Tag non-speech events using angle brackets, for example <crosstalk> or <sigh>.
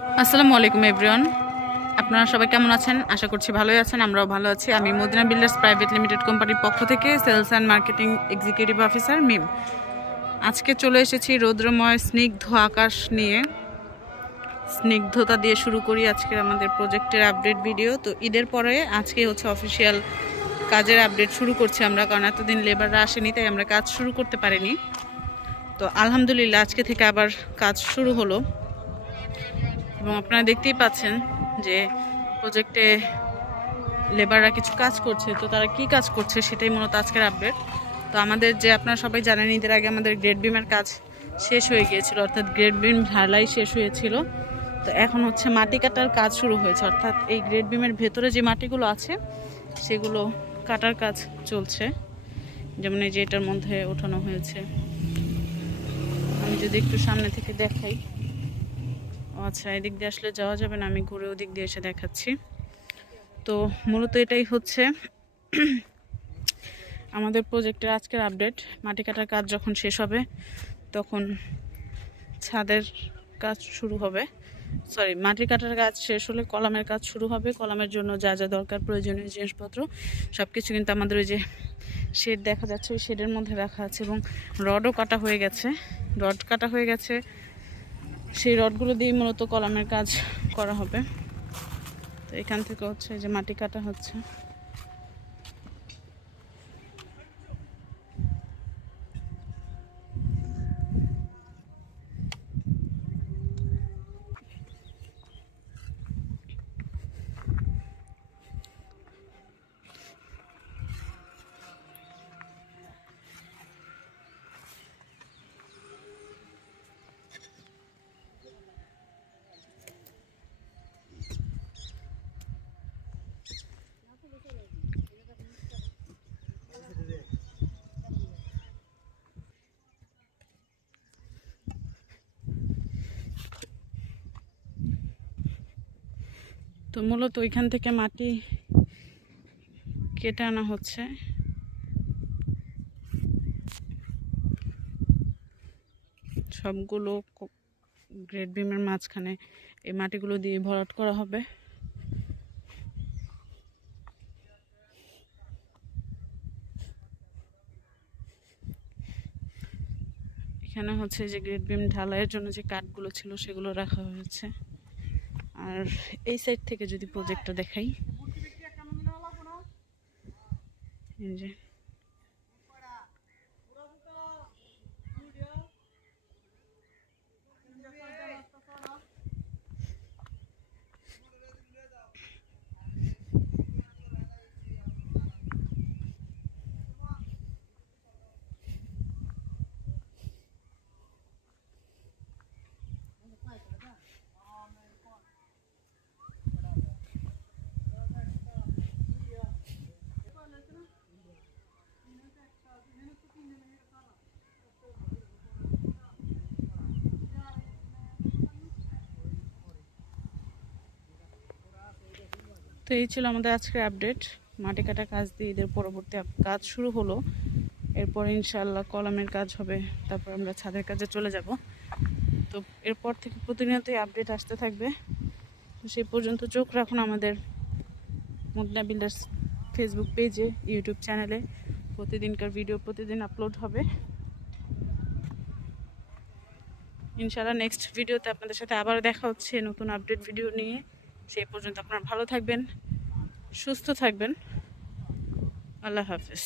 আসসালামু আলাইকুম এভরিওয়ান আপনারা সবাই কেমন আছেন? আশা করছি ভালোই আছেন, আমরাও ভালো আছি। আমি মদিনা বিল্ডার্স প্রাইভেট লিমিটেড কোম্পানির পক্ষ থেকে sales and marketing executive officer Mim আজকে চলে এসেছি রৌদ্রময়, স্নিগ্ধ আকাশ নিয়ে। স্নিগ্ধতা দিয়ে শুরু করি আজকের আমাদের প্রজেক্টের আপডেট ভিডিও তো ঈদের পরে আজকে হচ্ছে অফিসিয়াল কাজের আপডেট শুরু করছি আমরা, কারণ এতদিন লেবাররা আসেনি, তাই আমরা কাজ শুরু করতে পারিনি। তো আলহামদুলিল্লাহ, আজকে থেকে আবার কাজ শুরু হলো। এবং আপনারা দেখতেই পাচ্ছেন যে প্রজেক্টে লেবাররা কিছু কাজ করছে। তো তারা কি কাজ করছে সেটাই মূলত আজকের আপডেট তো আমাদের যে আপনারা সবাই জানেন, ঈদের আগে আমাদের গ্রেড বিমের কাজ শেষ হয়ে গিয়েছিল, অর্থাৎ গ্রেড বিম ঢালাই শেষ হয়েছিল। তো এখন হচ্ছে মাটি কাটার কাজ শুরু হয়েছে। অর্থাৎ এই গ্রেড বিমের ভেতরে যে মাটিগুলো আছে, সেগুলো কাটার কাজ চলছে। যেমন এই যে এটার মধ্যে ওঠানো হয়েছে। আমি যদি একটু সামনে থেকে দেখাই। আচ্ছা এদিক দিয়ে আসলে যাওয়া যাবে না, আমি ঘুরে ওদিক দিয়ে এসে দেখাচ্ছি। তো মূলত এটাই হচ্ছে <clears throat> আমাদের প্রজেক্টের আজকের আপডেট। মাটি কাটার কাজ যখন শেষ হবে, তখন ছাদের কাজ শুরু হবে। সরি, মাটি কাটার কাজ শেষ হলে কলামের কাজ শুরু হবে। কলামের জন্য যা যা দরকার, প্রয়োজনীয় জিনিসপত্র সব কিছু কিন্তু আমাদের ওই যে শেড দেখা যাচ্ছে, ওই শেডের মধ্যে রাখা আছে এবং রডও কাটা হয়ে গেছে। রড কাটা হয়ে গেছে সেই রডগুলো দিয়ে মূলত কলামের কাজ করা হবে। তো এখান থেকে হচ্ছে যে মাটি কাটা হচ্ছে। তো মূলত ওইখান থেকে মাটি কেটে আনা হচ্ছে। সবগুলো গ্রেড বিমের মাঝখানে এই মাটিগুলো দিয়ে ভরাট করা হবে। এখানে হচ্ছে যে গ্রেড বিম ঢালাইয়ের জন্য যে কাঠগুলো ছিল সেগুলো রাখা হয়েছে। আর এই সাইড থেকে যদি প্রজেক্টটা দেখাই। এই যে। তো এই ছিল আমাদের আজকের আপডেট মাটি কাটা কাজ দিয়ে এদের পরবর্তী কাজ শুরু হলো। এরপর ইনশাল্লাহ কলমের কাজ হবে। তারপর আমরা ছাদের কাজে চলে যাব। তো এরপর থেকে প্রতিনিয়তই আপডেট আসতে থাকবে। তো সেই পর্যন্ত চোখ রাখুন আমাদের মুদনা বিল্ডার্স ফেসবুক পেজে ইউটিউব চ্যানেলে প্রতিদিনকার ভিডিও প্রতিদিন আপলোড হবে। ইনশাল্লাহ নেক্সট ভিডিওতে আপনাদের সাথে আবার দেখা হচ্ছে নতুন আপডেট ভিডিও নিয়ে। সেই পর্যন্ত আপনারা ভালো থাকবেন সুস্থ থাকবেন। আল্লাহ হাফিজ।